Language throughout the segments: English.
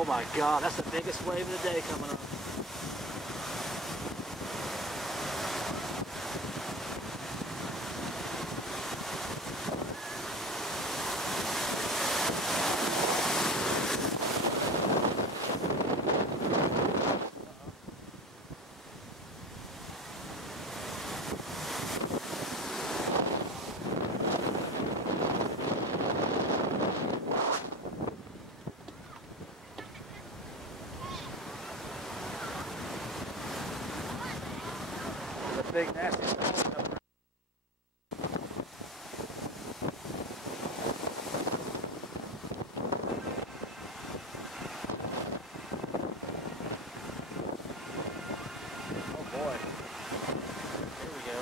Oh my God, that's the biggest wave of the day coming up. Big nasty storm coming. Oh boy. Here we go.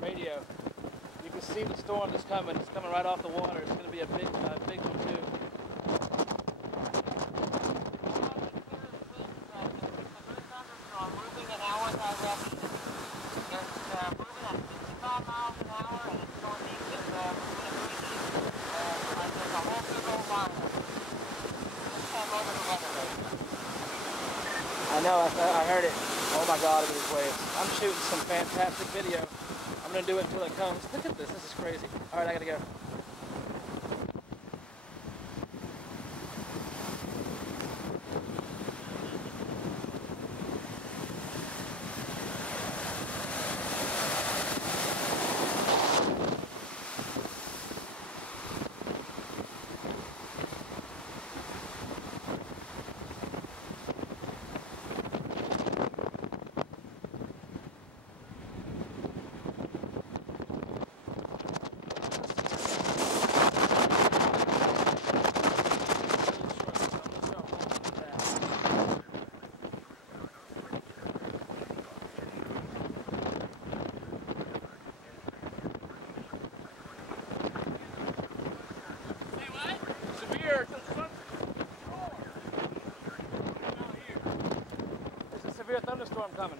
Radio. You can see the storm that's coming. It's coming right off the water. It's going to be a big one too. Moving in our direction. It's moving at 55 miles an hour, and it's going to be like there's a whole big old line. Just came over the weather radar. I know. I heard it. Oh my God, look at these waves. I'm shooting some fantastic video. I'm going to do it until it comes. Look at this. This is crazy. All right, I got to go. There's a severe thunderstorm coming.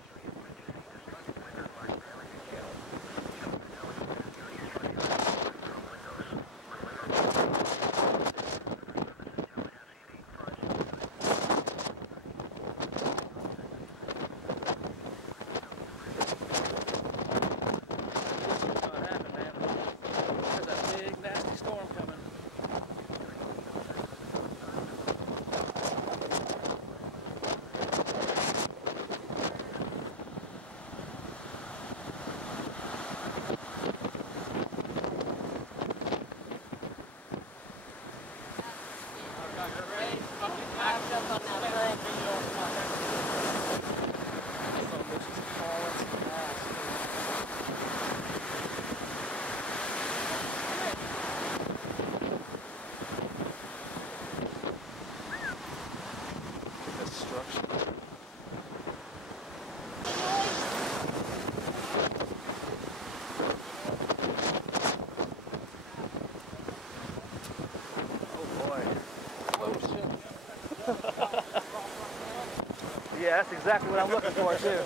Yeah, that's exactly what I'm looking for, too.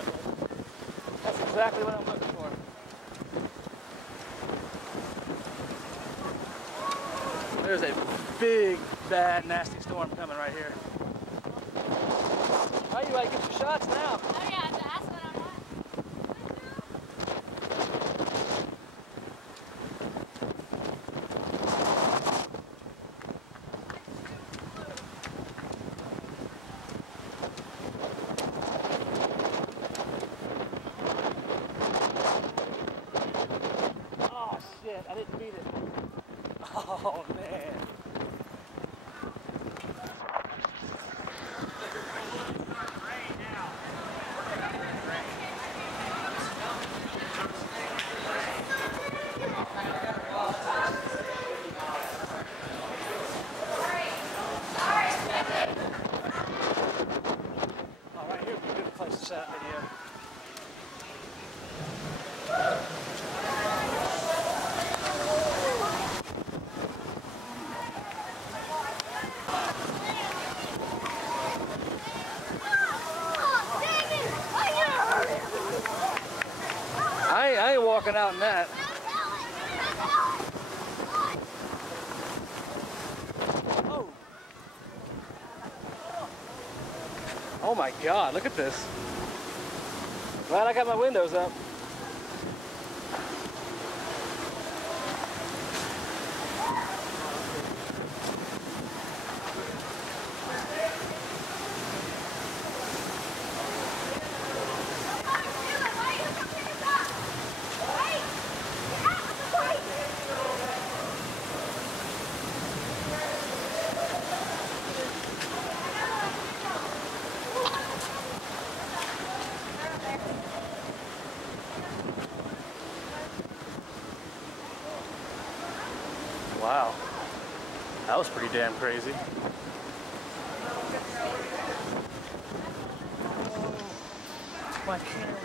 That's exactly what I'm looking for. There's a big, bad, nasty storm coming right here. Oh, you gotta get your shots now. Oh yeah, that's what I want. Oh shit, I didn't beat it. Oh man. Oh, right here would be a good place to set up video. I ain't walking out in that. Oh. Oh my God, look at this. Glad I got my windows up. Wow, that was pretty damn crazy. My camera.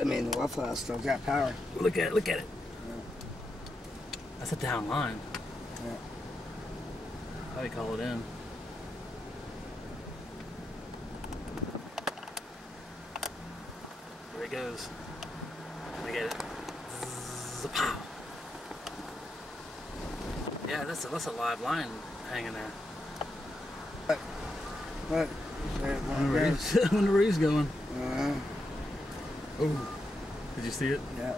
I mean, the Waffle House still got power. Look at it, look at it. Yeah. That's a down line. Yeah. How do you call it in? There it goes. Look at it. Pow. Yeah, that's a live line hanging there. What? I wonder where he's going. Oh, did you see it? Yeah.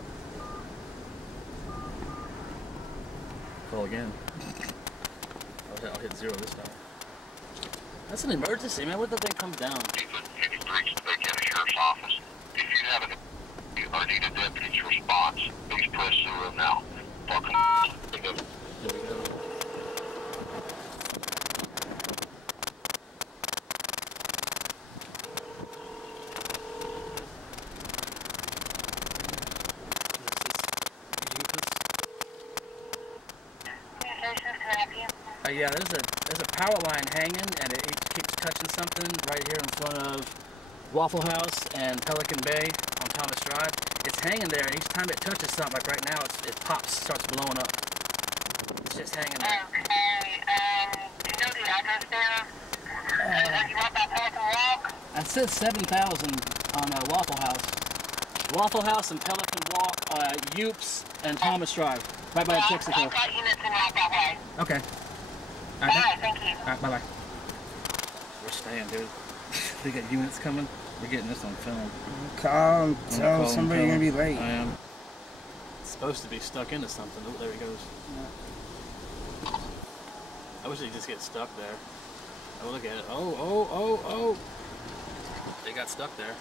Call again. I'll hit 0 this time. That's an emergency, man. What if the thing comes down? If you reach the county sheriff's office, if you have or need a deputy's response, please press 0 now. There we go. Yeah, there's a power line hanging, and it keeps touching something right here in front of Waffle House and Pelican Bay on Thomas Drive. It's hanging there, and each time it touches something, like right now, it pops, starts blowing up. It's just hanging there. Okay, do you know the address there? You want that Pelican Walk? It says 7,000 on Waffle House. Waffle House and Pelican Walk, Upes, and Thomas Drive, right by Texaco. I've got units in right that way. Okay. All right, thank you. All right, bye-bye. We're staying, dude. They got units coming. We're getting this on film. Call them, tell somebody you're going to be late. I am. supposed to be stuck into something. Oh, there he goes. Yeah. I wish he'd just get stuck there. Oh, look at it. Oh. They got stuck there.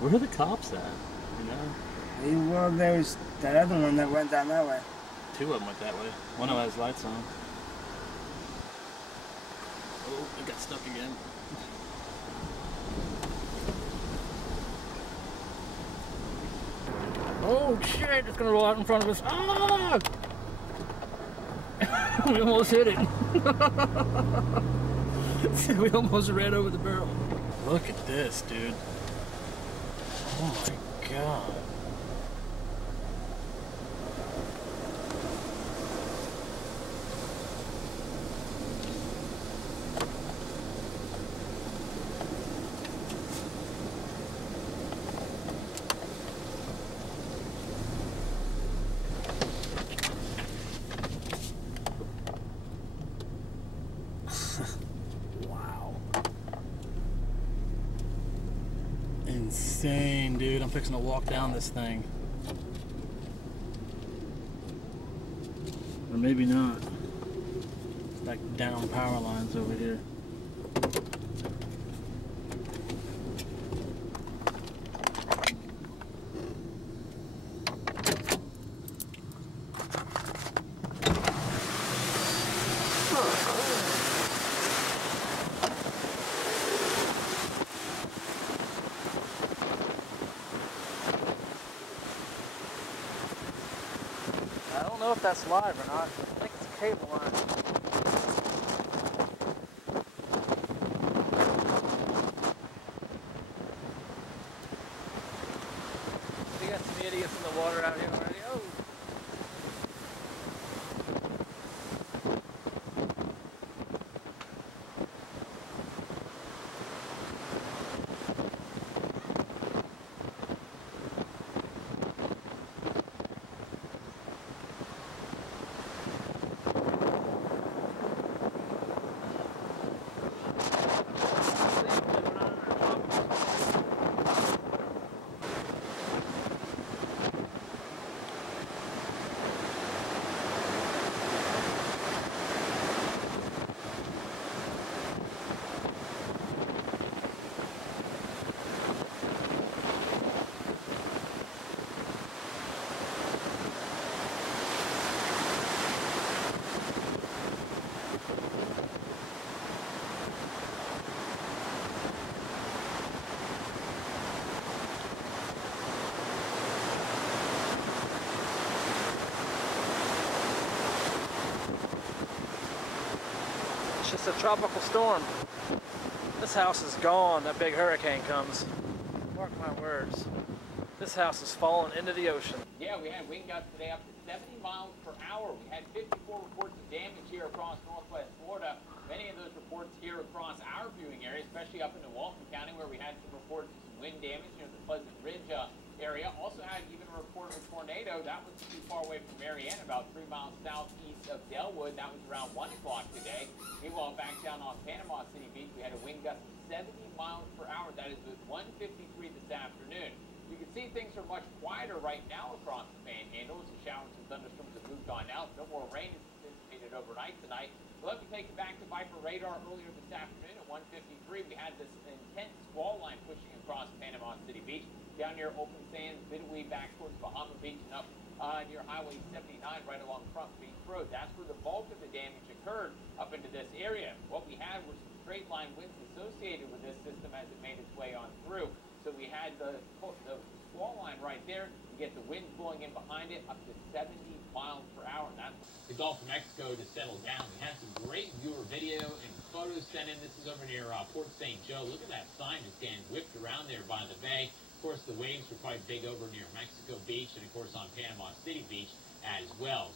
Where are the cops at? You know? Well, there's that other one that went down that way. Two of them went that way. One of them has lights on. Oh, it got stuck again. Oh shit, it's gonna roll out in front of us. Ah! We almost hit it. We almost ran over the barrel. Look at this, dude. Oh my god. Wow. Insane, dude. I'm fixing to walk down this thing. Or maybe not. It's like down power lines over here. I don't know if that's live or not. I think it's a cable line. We got some idiots in the water out here already. Oh! It's just a tropical storm. This house is gone. That big hurricane comes. Mark my words. This house is falling into the ocean. Yeah, we had wind gusts today up to 70 miles per hour. We had 54 reports of damage here across northwest Florida. Many of those reports here across our viewing area, especially up into Walton County, where we had some reports of some wind damage near the Pleasant Ridge area. Also had even a report of a tornado. That was too far away from Marianne, about 3 miles southeast of Delwood. That was around 1 o'clock today. Meanwhile, back down on Panama City Beach, we had a wind gust of 70 miles per hour. That is at 1:53 this afternoon. You can see things are much quieter right now across the Panhandle. Some showers and thunderstorms have moved on out. No more rain is anticipated overnight tonight. But let me take you back to Viper radar earlier this afternoon at 1:53. We had this intense squall line pushing across Panama City Beach. Down near Open Sands, Midway back towards Bahama Beach and up near Highway 79 right along Front Beach Road. That's where the bulk of the damage occurred up into this area. What we had were some straight line winds associated with this system as it made its way on through. So we had the squall line right there. You get the wind blowing in behind it up to 70 miles per hour. And that's the Gulf of Mexico to settle down. We had some great viewer video and photos sent in. This is over near Port St. Joe. Look at that sign that's getting whipped around there by the bay. Of course, the waves were quite big over near Mexico Beach and, of course, on Panama City Beach as well.